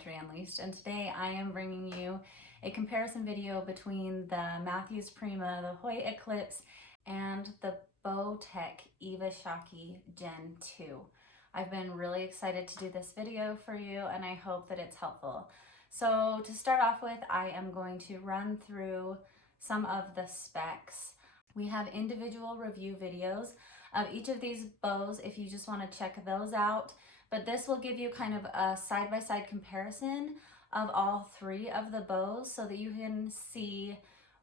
Archery Unleashed, and today I am bringing you a comparison video between the MATHEWS PRIMA, the HOYT ECLIPSE, and the BOWTECH EVA SHOCKEY GEN 2. I've been really excited to do this video for you, and I hope that it's helpful. So to start off with, I am going to run through some of the specs. We have individual review videos of each of these bows if you just want to check those out. But this will give you kind of a side-by-side comparison of all three of the bows so that you can see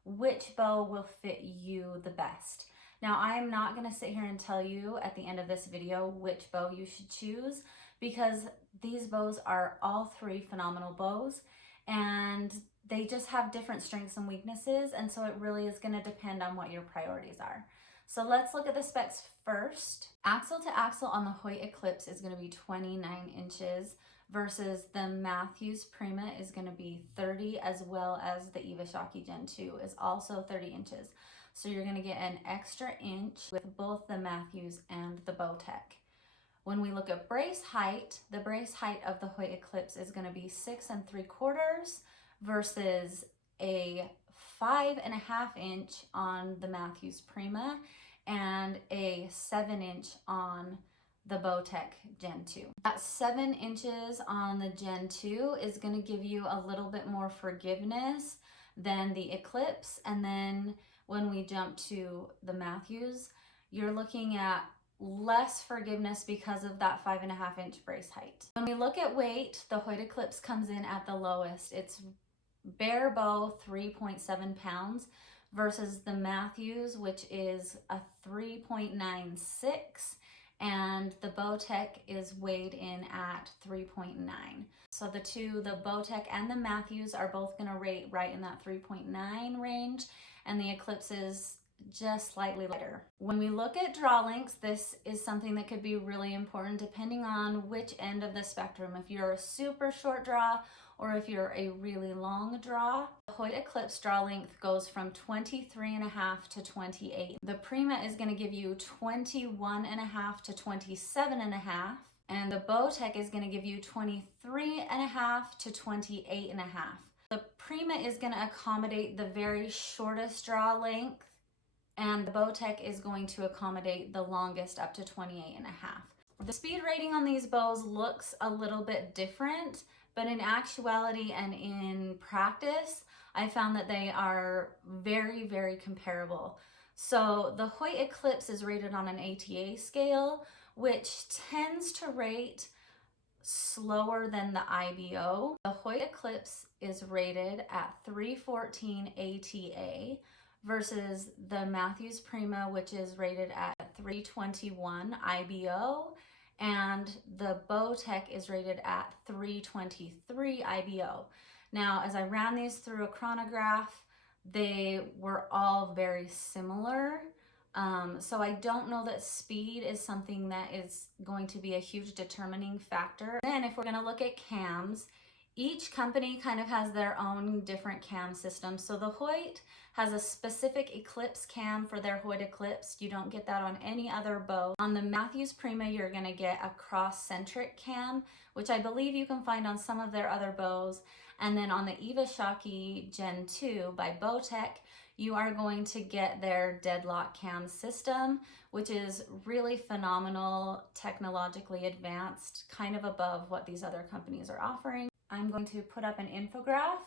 which bow will fit you the best. Now, I'm not going to sit here and tell you at the end of this video which bow you should choose, because these bows are all three phenomenal bows and they just have different strengths and weaknesses, and so it really is going to depend on what your priorities are. So let's look at the specs first. Axle to axle on the HOYT ECLIPSE is going to be 29 inches versus the MATHEWS PRIMA is going to be 30, as well as the EVA SHOCKEY Gen 2 is also 30 inches. So you're going to get an extra inch with both the MATHEWS and the BOWTECH. When we look at brace height, the brace height of the HOYT ECLIPSE is going to be 6 3/4 versus a 5.5 inch on the MATHEWS PRIMA and a 7 inch on the BOWTECH Gen 2. That 7 inches on the Gen 2 is going to give you a little bit more forgiveness than the ECLIPSE, and then when we jump to the MATHEWS, you're looking at less forgiveness because of that 5.5 inch brace height. When we look at weight, the HOYT ECLIPSE comes in at the lowest. It's bare bow 3.7 pounds versus the MATHEWS, which is a 3.96, and the BOWTECH is weighed in at 3.9. So the two, the BOWTECH and the MATHEWS, are both going to rate right in that 3.9 range, and the ECLIPSE is just slightly lighter. When we look at draw lengths, this is something that could be really important depending on which end of the spectrum. If you're a super short draw or if you're a really long draw. The HOYT ECLIPSE draw length goes from 23.5 to 28. The PRIMA is going to give you 21.5 to 27.5, and the BOWTECH is going to give you 23.5 to 28.5. The PRIMA is going to accommodate the very shortest draw length, and the BOWTECH is going to accommodate the longest up to 28.5. The speed rating on these bows looks a little bit different, but in actuality and in practice, I found that they are very, very comparable. So the HOYT ECLIPSE is rated on an ATA scale, which tends to rate slower than the IBO. The HOYT ECLIPSE is rated at 314 ATA versus the MATHEWS PRIMA, which is rated at 321 IBO, and the BOWTECH is rated at 323 IBO. Now, as I ran these through a chronograph, they were all very similar. So I don't know that speed is something that is going to be a huge determining factor. Then if we're going to look at cams, each company kind of has their own different cam system. So the HOYT has a specific ECLIPSE cam for their HOYT ECLIPSE. You don't get that on any other bow. On the MATHEWS PRIMA, you're going to get a cross-centric cam, which I believe you can find on some of their other bows. And then on the EVA SHOCKEY Gen 2 by BOWTECH, you are going to get their deadlock cam system, which is really phenomenal, technologically advanced, kind of above what these other companies are offering. I'm going to put up an infograph.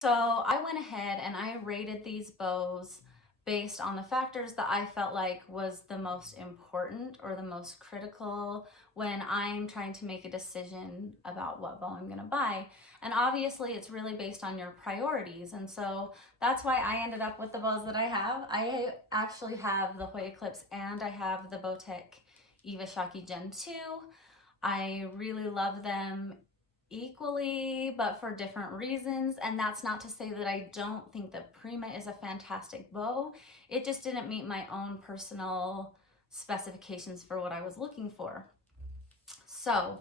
So I went ahead and I rated these bows based on the factors that I felt like was the most important or the most critical when I'm trying to make a decision about what bow I'm going to buy. And obviously it's really based on your priorities, and so that's why I ended up with the bows that I have. I actually have the HOYT ECLIPSE and I have the BOWTECH EVA SHOCKEY Gen 2. I really love them equally, but for different reasons, and that's not to say that I don't think that PRIMA is a fantastic bow. It just didn't meet my own personal specifications for what I was looking for. So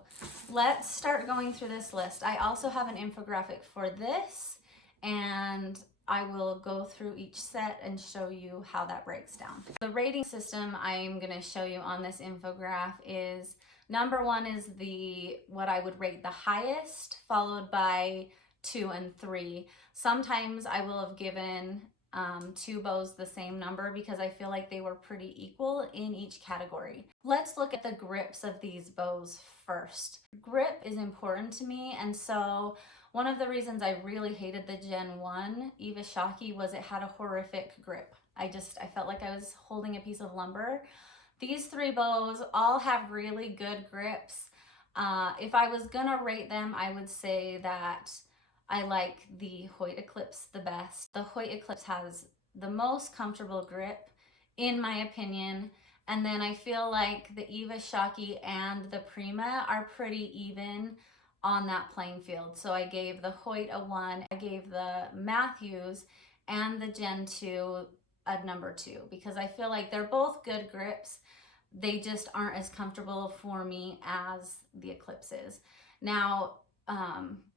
let's start going through this list. I also have an infographic for this, and I will go through each set and show you how that breaks down. The rating system I'm going to show you on this infograph is Number 1 is what I would rate the highest, followed by 2 and 3. Sometimes I will have given 2 bows the same number because I feel like they were pretty equal in each category. Let's look at the grips of these bows first. Grip is important to me, and so one of the reasons I really hated the Gen 1 Eva Shockey was it had a horrific grip. I felt like I was holding a piece of lumber. These 3 bows all have really good grips. If I was gonna rate them, I would say that I like the HOYT ECLIPSE the best. The HOYT ECLIPSE has the most comfortable grip, in my opinion. And then I feel like the Eva Shockey and the Prima are pretty even on that playing field. So I gave the HOYT a 1, I gave the Matthews and the Gen 2 a number 2, because I feel like they're both good grips. They just aren't as comfortable for me as the Eclipse is. Now,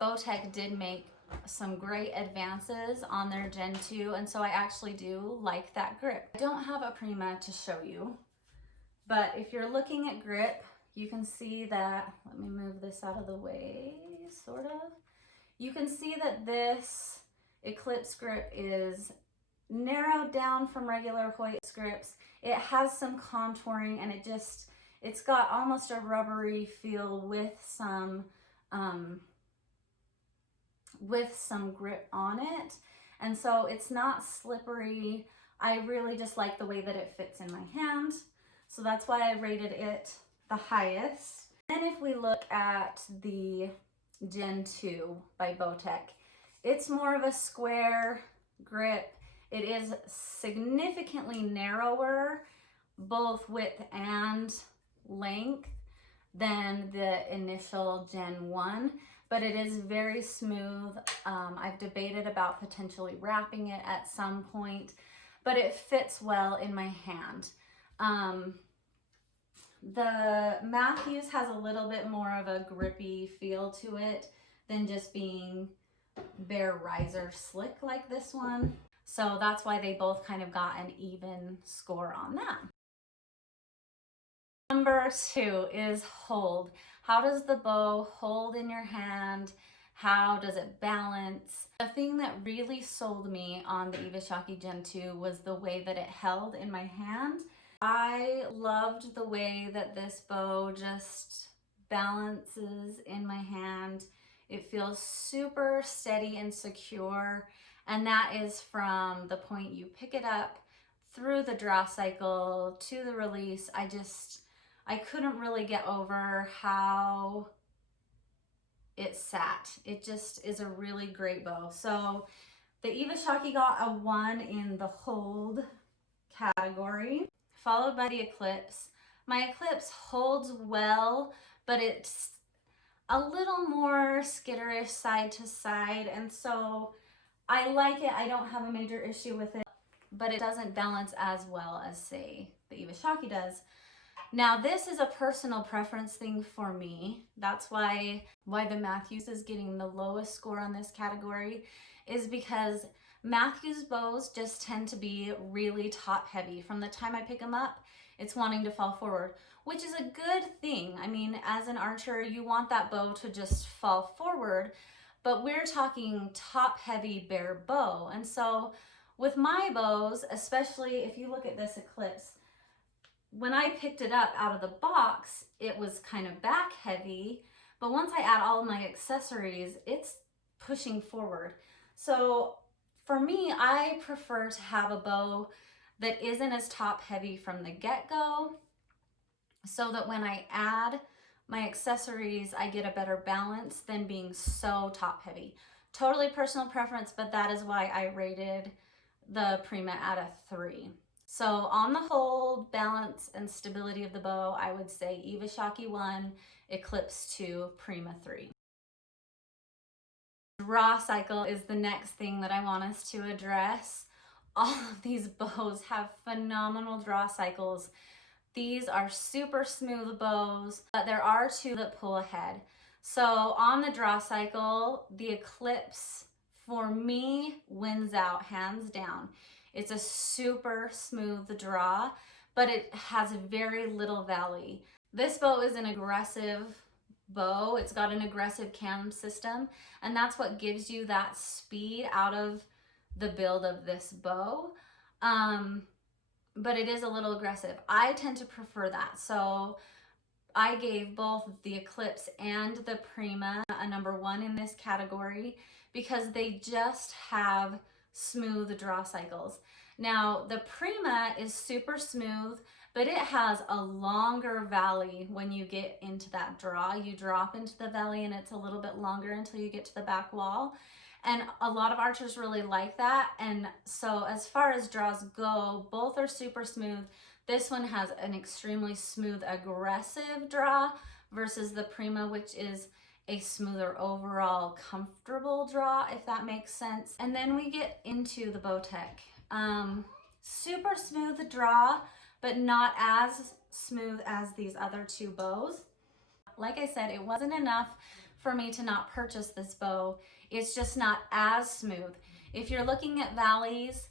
BOWTECH did make some great advances on their Gen 2, and so I actually do like that grip. I don't have a Prima to show you, but if you're looking at grip, you can see that, let me move this out of the way, sort of. You can see that this Eclipse grip is narrowed down from regular HOYT grips. It has some contouring, and it's got almost a rubbery feel with some grip on it. And so it's not slippery. I really just like the way that it fits in my hand. So that's why I rated it the highest. And if we look at the Gen 2 by BOWTECH, it's more of a square grip. It is significantly narrower, both width and length, than the initial Gen 1, but it is very smooth. I've debated about potentially wrapping it at some point, but it fits well in my hand. The Matthews has a little bit more of a grippy feel to it than just being bare riser slick like this one. So that's why they both kind of got an even score on that. Number 2 is hold. How does the bow hold in your hand? How does it balance? The thing that really sold me on the Eva Shockey Gen 2 was the way that it held in my hand. I loved the way that this bow just balances in my hand. It feels super steady and secure, and that is from the point you pick it up through the draw cycle to the release. I couldn't really get over how it sat. It just is a really great bow. So the Eva Shockey got a 1 in the hold category, followed by the Eclipse. My Eclipse holds well, but it's a little more skitterish side to side, and so I like it. I don't have a major issue with it, but it doesn't balance as well as, say, the Eva Shockey does. Now, this is a personal preference thing for me. That's why the Matthews is getting the lowest score on this category, is because Matthews bows just tend to be really top heavy. From the time I pick them up, it's wanting to fall forward, which is a good thing. I mean, as an archer, you want that bow to just fall forward, but we're talking top heavy bare bow. And so with my bows, especially if you look at this Eclipse, when I picked it up out of the box, it was kind of back heavy, but once I add all my accessories, it's pushing forward. So for me, I prefer to have a bow that isn't as top heavy from the get-go, so that when I add my accessories, I get a better balance than being so top heavy. Totally personal preference, but that is why I rated the Prima at a 3. So on the hold, balance, and stability of the bow, I would say Eva Shockey 1, Eclipse 2, Prima 3. Draw cycle is the next thing that I want us to address. All of these bows have phenomenal draw cycles. These are super smooth bows, but there are 2 that pull ahead. So on the draw cycle, the Eclipse, for me, wins out hands down. It's a super smooth draw, but it has very little valley. This bow is an aggressive bow. It's got an aggressive cam system, and that's what gives you that speed out of the build of this bow. But it is a little aggressive. I tend to prefer that. So I gave both the Eclipse and the Prima a number 1 in this category because they just have smooth draw cycles. Now, the Prima is super smooth, but it has a longer valley when you get into that draw. You drop into the valley and it's a little bit longer until you get to the back wall. And a lot of archers really like that. And so as far as draws go, both are super smooth. This one has an extremely smooth, aggressive draw versus the Prima, which is a smoother overall comfortable draw, if that makes sense. And then we get into the BOWTECH. Super smooth draw, but not as smooth as these other 2 bows. Like I said, it wasn't enough for me to not purchase this bow. It's just not as smooth. If you're looking at valleys,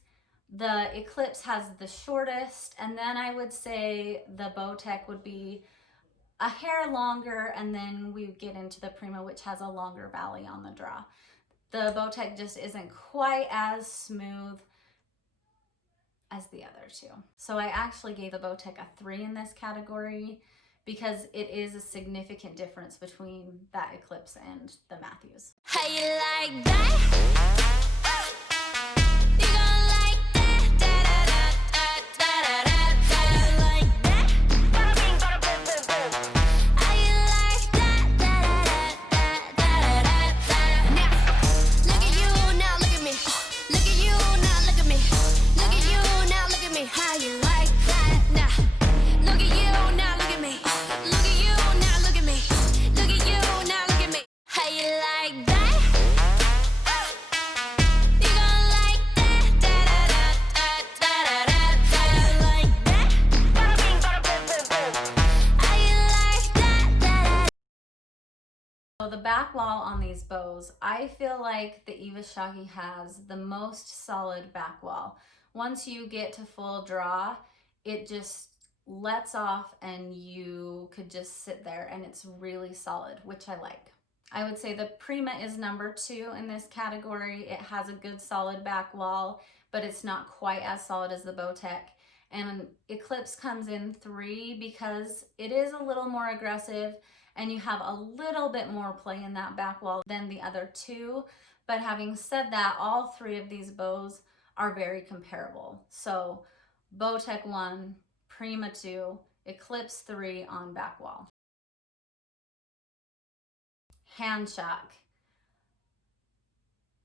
the Eclipse has the shortest, and then I would say the BOWTECH would be a hair longer, and then we get into the Prima, which has a longer valley on the draw. The BOWTECH just isn't quite as smooth as the other 2. So I actually gave the BOWTECH a 3 in this category because it is a significant difference between that Eclipse and the Matthews. How you like that? You gon' like that? Da-da-da-da-da-da-da. Like that? Bada bing, bada boom, boom, boom. How you like that? Da-da-da-da-da-da-da. Now, look at you, now look at me. Look at you, now look at me. Look at you, now look at me. How you like that? Now, look at you, now look at me. Look at you, now look at me. Look at you, now look at me. How you like that? You gon' like that? Da-da-da-da-da-da-da. Like that? Bada bing, bada boom, boom, boom. How you like that? So the back wall on these bows, I feel like the Eva Shockey has the most solid back wall. Once you get to full draw, it just lets off and you could just sit there and it's really solid, which I like. I would say the Prima is number 2 in this category. It has a good solid back wall, but it's not quite as solid as the BOWTECH. And Eclipse comes in 3 because it is a little more aggressive and you have a little bit more play in that back wall than the other 2. But having said that, all 3 of these bows are very comparable. So BOWTECH 1, Prima 2, Eclipse 3 on back wall. Hand shock.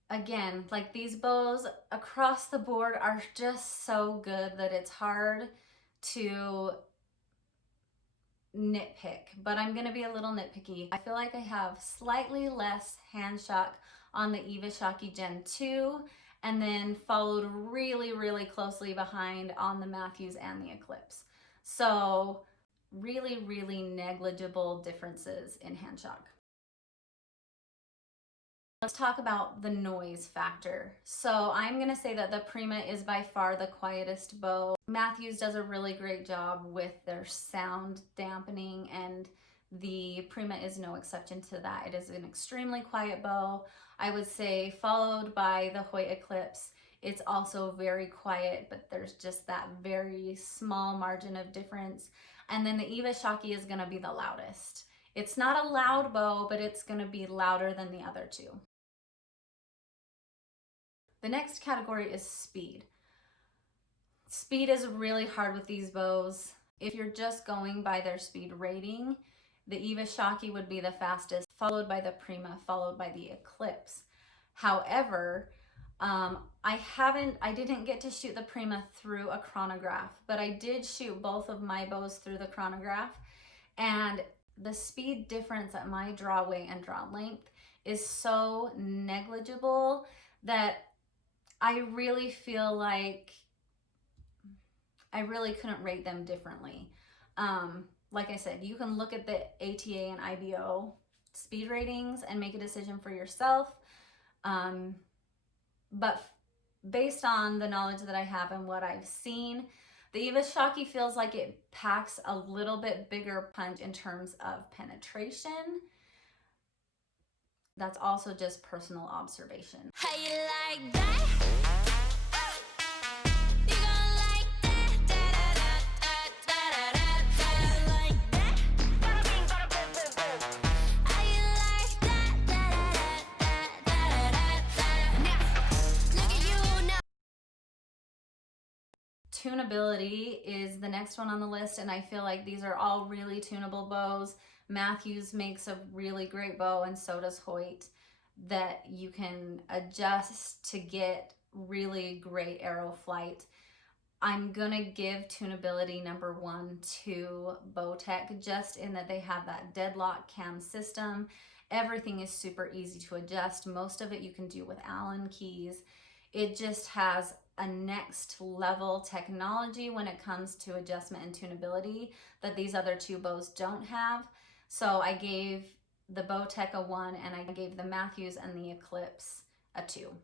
Again, like these bows across the board are just so good that it's hard to nitpick, but I'm gonna be a little nitpicky. I feel like I have slightly less hand shock on the Eva Shockey Gen 2, and then followed really, really closely behind on the Matthews and the Eclipse. So really, really negligible differences in hand shock. Let's talk about the noise factor. So I'm gonna say that the Prima is by far the quietest bow. Matthews does a really great job with their sound dampening, and the Prima is no exception to that. It is an extremely quiet bow. I would say followed by the HOYT ECLIPSE. It's also very quiet, but there's just that very small margin of difference. And then the Eva Shockey is gonna be the loudest. It's not a loud bow, but it's gonna be louder than the other 2. The next category is speed. Speed is really hard with these bows. If you're just going by their speed rating, the Eva Shockey would be the fastest, followed by the Prima, followed by the Eclipse. However, I didn't get to shoot the Prima through a chronograph, but I did shoot both of my bows through the chronograph, and the speed difference at my draw weight and draw length is so negligible that I really feel like I really couldn't rate them differently. Like I said, you can look at the ATA and IBO speed ratings and make a decision for yourself. But based on the knowledge that I have and what I've seen, The Eva Shockey feels like it packs a little bit bigger punch in terms of penetration. That's also just personal observation. How you like that? You gon' like that? Da-da-da-da-da-da-da. Like that? Bada bing, bada boom, boom, boom. How you like that? Da-da-da-da-da-da-da. Now, look at you now. Tunability is the next one on the list, and I feel like these are all really tunable bows. Matthews makes a really great bow, and so does Hoyt, that you can adjust to get really great arrow flight. I'm gonna give tunability number 1 to BOWTECH, just in that they have that deadlock cam system. Everything is super easy to adjust. Most of it you can do with Allen keys. It just has a next level technology when it comes to adjustment and tunability that these other 2 bows don't have. So I gave the BOWTECH a 1, and I gave the Matthews and the Eclipse a 2.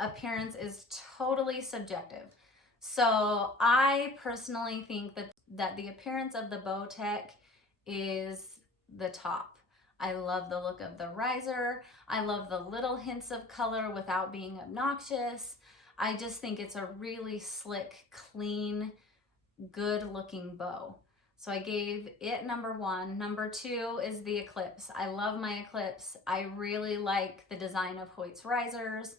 Appearance is totally subjective. So I personally think that the appearance of the BOWTECH is the top. I love the look of the riser. I love the little hints of color without being obnoxious. I just think it's a really slick, clean, good looking bow. So I gave it number 1. Number 2 is the Eclipse. I love my Eclipse. I really like the design of Hoyt's risers.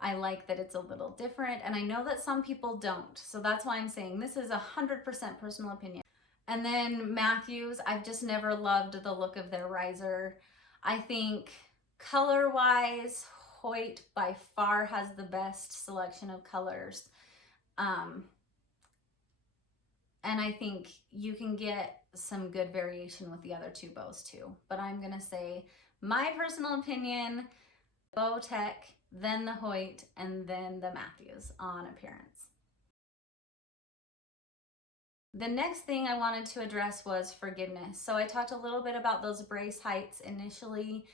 I like that it's a little different, and I know that some people don't. So that's why I'm saying this is 100% personal opinion. And then Matthews, I've just never loved the look of their riser. I think color-wise, Hoyt by far has the best selection of colors. And I think you can get some good variation with the other 2 bows too. But I'm gonna say my personal opinion, BOWTECH, then the Hoyt, and then the Matthews on appearance. The next thing I wanted to address was forgiveness. So I talked a little bit about those brace heights initially,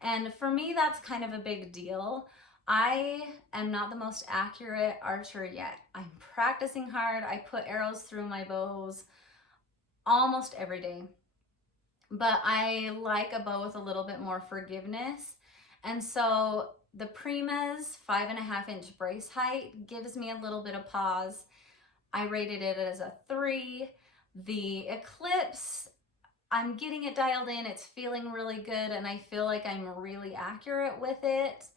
and for me that's kind of a big deal. I am not the most accurate archer yet. I'm practicing hard. I put arrows through my bows almost every day, but I like a bow with a little bit more forgiveness. And so the Prima's 5.5-inch brace height gives me a little bit of pause. I rated it as a 3. The Eclipse, I'm getting it dialed in. It's feeling really good, and I feel like I'm really accurate with it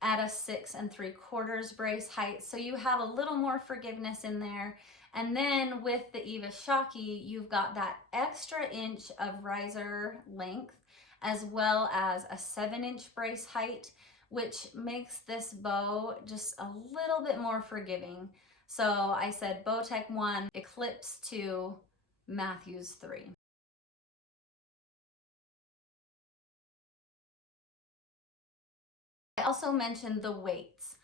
at a 6 3/4 brace height. So you have a little more forgiveness in there. And then with the Eva Shockey, you've got that extra inch of riser length, as well as a 7-inch brace height, which makes this bow just a little bit more forgiving. So I said BOWTECH 1, Eclipse 2, Matthews 3. I also mentioned the weights.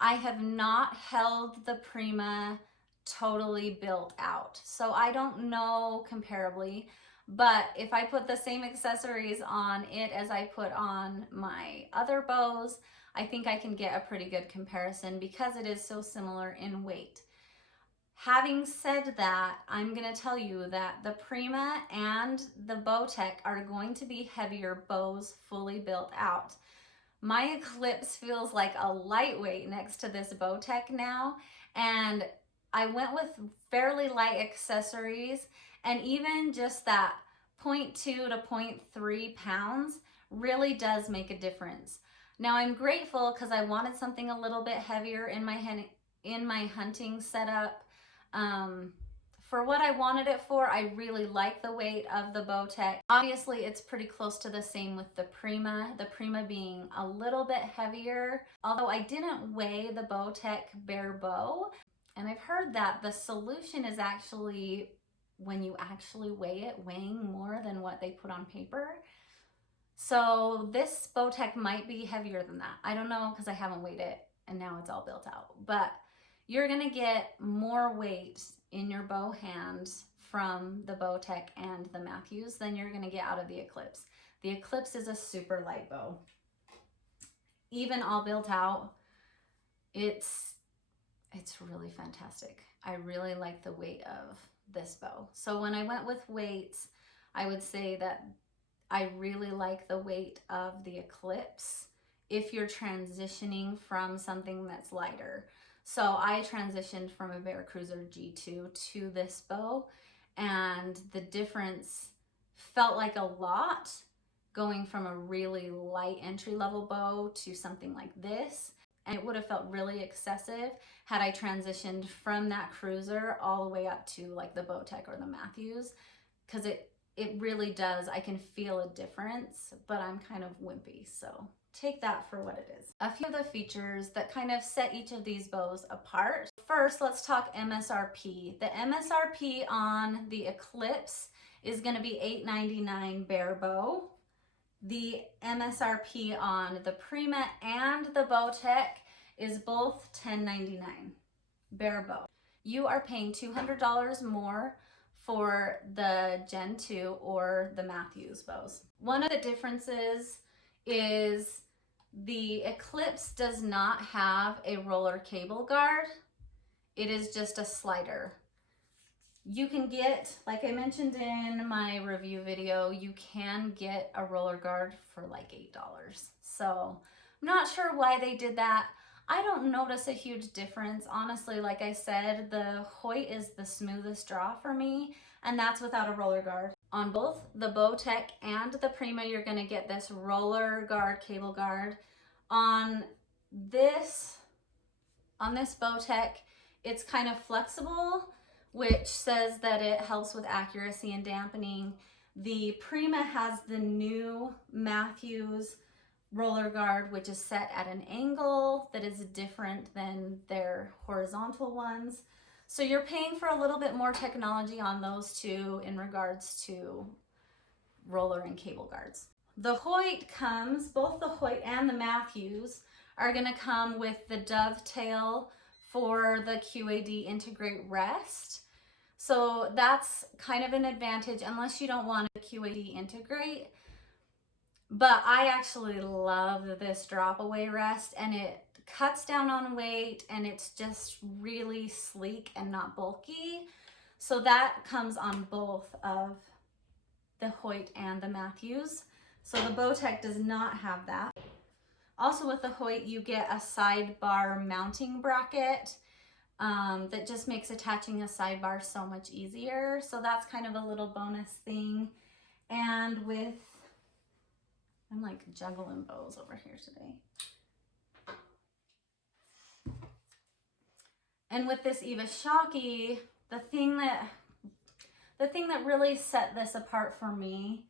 I have not held the Prima totally built out, so I don't know comparably, but if I put the same accessories on it as I put on my other bows, I think I can get a pretty good comparison because it is so similar in weight. Having said that, I'm going to tell you that the Prima and the BOWTECH are going to be heavier bows fully built out. My Eclipse feels like a lightweight next to this BOWTECH now, and I went with fairly light accessories, and even just that 0.2 to 0.3 pounds really does make a difference. Now I'm grateful because I wanted something a little bit heavier in my hunting setup. For what I wanted it for, I really like the weight of the BOWTECH. Obviously, it's pretty close to the same with the Prima being a little bit heavier. Although I didn't weigh the BOWTECH bare bow, and I've heard that the solution is actually, when you actually weigh it, weighing more than what they put on paper. So this BOWTECH might be heavier than that. I don't know because I haven't weighed it and now it's all built out. But you're gonna get more weight in your bow hands from the BOWTECH and the Matthews than you're gonna get out of the Eclipse. The Eclipse is a super light bow. Even all built out, it's it's really fantastic. I really like the weight of this bow. So when I went with weights, I would say that I really like the weight of the Eclipse if you're transitioning from something that's lighter. So I transitioned from a Bear Cruiser G2 to this bow, and the difference felt like a lot going from a really light entry-level bow to something like this. And it would have felt really excessive had I transitioned from that Cruiser all the way up to like the BOWTECH or the Matthews, because it really does. I can feel a difference, but I'm kind of wimpy, so take that for what it is. A few of the features that kind of set each of these bows apart. First, let's talk MSRP. The MSRP on the Eclipse is going to be $8.99 bare bow. The MSRP on the Prima and the BOWTECH is both $10.99 bare bow. You are paying $200 more for the Gen 2 or the Matthews bows. One of the differences is the Eclipse does not have a roller cable guard. It is just a slider. You can get, like I mentioned in my review video, you can get a roller guard for like $8. So I'm not sure why they did that. I don't notice a huge difference. Honestly, like I said, the HOYT is the smoothest draw for me, and that's without a roller guard. On both the BOWTECH and the Prima, you're gonna get this roller guard, cable guard. On this BOWTECH, it's kind of flexible, which says that it helps with accuracy and dampening. The Prima has the new Matthews roller guard, which is set at an angle that is different than their horizontal ones. So you're paying for a little bit more technology on those two in regards to roller and cable guards. The HOYT comes, both the HOYT and the Matthews are gonna come with the dovetail for the QAD integrate rest. So that's kind of an advantage unless you don't want a QAD integrate. But I actually love this drop away rest, and it cuts down on weight, and it's just really sleek and not bulky. So that comes on both of the HOYT and the Matthews. So the BOWTECH does not have that. Also with the HOYT, you get a sidebar mounting bracket that just makes attaching a sidebar so much easier. So that's kind of a little bonus thing. And with, I'm like juggling bows over here today. And with this EVA Shockey, the thing that really set this apart for me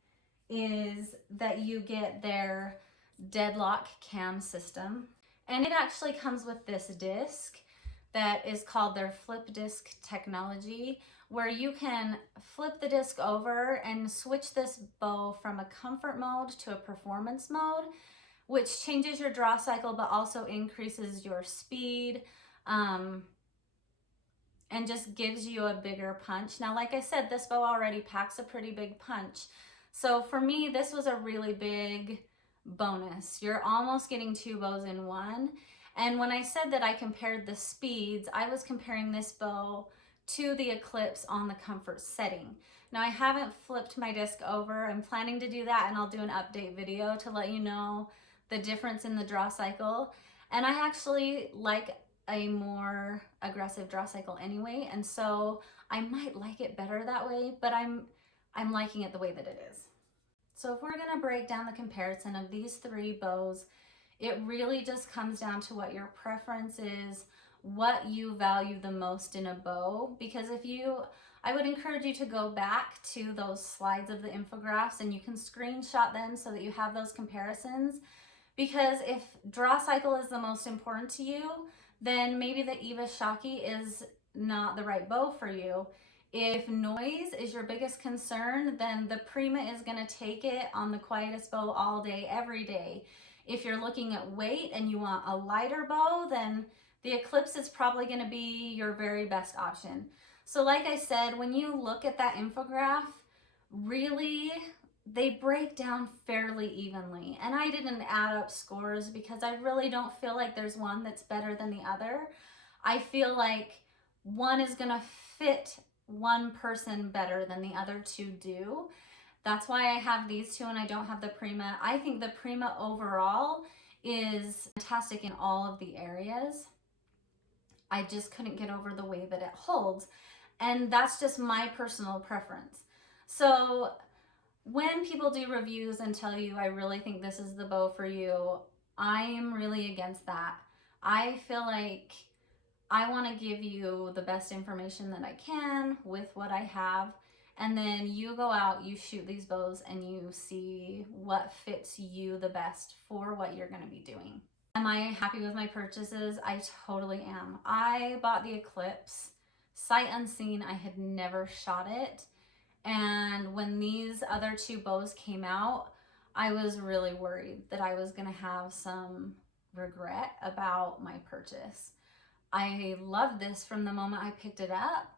is that you get their deadlock cam system. And it actually comes with this disc that is called their flip disc technology, where you can flip the disc over and switch this bow from a comfort mode to a performance mode, which changes your draw cycle but also increases your speed and just gives you a bigger punch. Now, like I said, this bow already packs a pretty big punch. So for me, this was a really big bonus. You're almost getting two bows in one. And when I said that I compared the speeds, I was comparing this bow to the Eclipse on the comfort setting. Now I haven't flipped my disc over. I'm planning to do that, and I'll do an update video to let you know the difference in the draw cycle. And I actually like a more aggressive draw cycle anyway, and so I might like it better that way, but I'm liking it the way that it is. So if we're gonna break down the comparison of these three bows, it really just comes down to what your preference is, what you value the most in a bow. Because I would encourage you to go back to those slides of the infographs and you can screenshot them so that you have those comparisons. Because if draw cycle is the most important to you, then maybe the EVA Shockey is not the right bow for you. If noise is your biggest concern, then the Prima is gonna take it on the quietest bow all day, every day. If you're looking at weight and you want a lighter bow, then the Eclipse is probably gonna be your very best option. So like I said, when you look at that infograph, really, they break down fairly evenly. And I didn't add up scores because I really don't feel like there's one that's better than the other. I feel like one is gonna fit one person better than the other two do. That's why I have these two and I don't have the Prima. I think the Prima overall is fantastic in all of the areas. I just couldn't get over the way that it holds. And that's just my personal preference. So when people do reviews and tell you, I really think this is the bow for you, I am really against that. I feel like I want to give you the best information that I can with what I have. And then you go out, you shoot these bows, and you see what fits you the best for what you're going to be doing. Am I happy with my purchases? I totally am. I bought the Eclipse sight unseen. I had never shot it. And when these other two bows came out, I was really worried that I was going to have some regret about my purchase. I loved this from the moment I picked it up,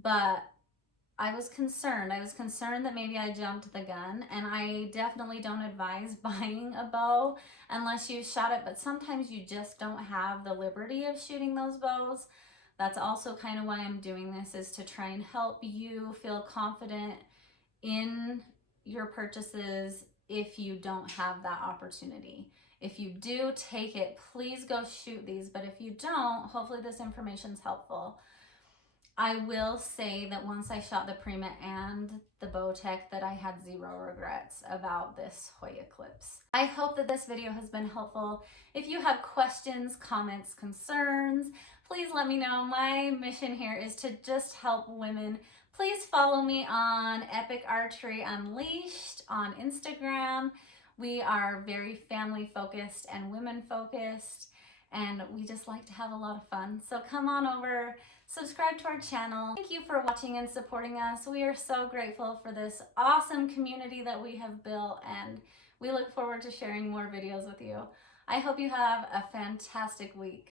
but I was concerned. I was concerned that maybe I jumped the gun, and I definitely don't advise buying a bow unless you shot it, but sometimes you just don't have the liberty of shooting those bows. That's also kind of why I'm doing this, is to try and help you feel confident in your purchases if you don't have that opportunity. If you do take it, please go shoot these, but if you don't, hopefully this information is helpful. I will say that once I shot the Prima and the BOWTECH, that I had zero regrets about this HOYT ECLIPSE. I hope that this video has been helpful. If you have questions, comments, concerns, please let me know. My mission here is to just help women. Please follow me on Eppich Archery Unleashed on Instagram. We are very family focused and women focused, and we just like to have a lot of fun. So come on over, subscribe to our channel. Thank you for watching and supporting us. We are so grateful for this awesome community that we have built, and we look forward to sharing more videos with you. I hope you have a fantastic week.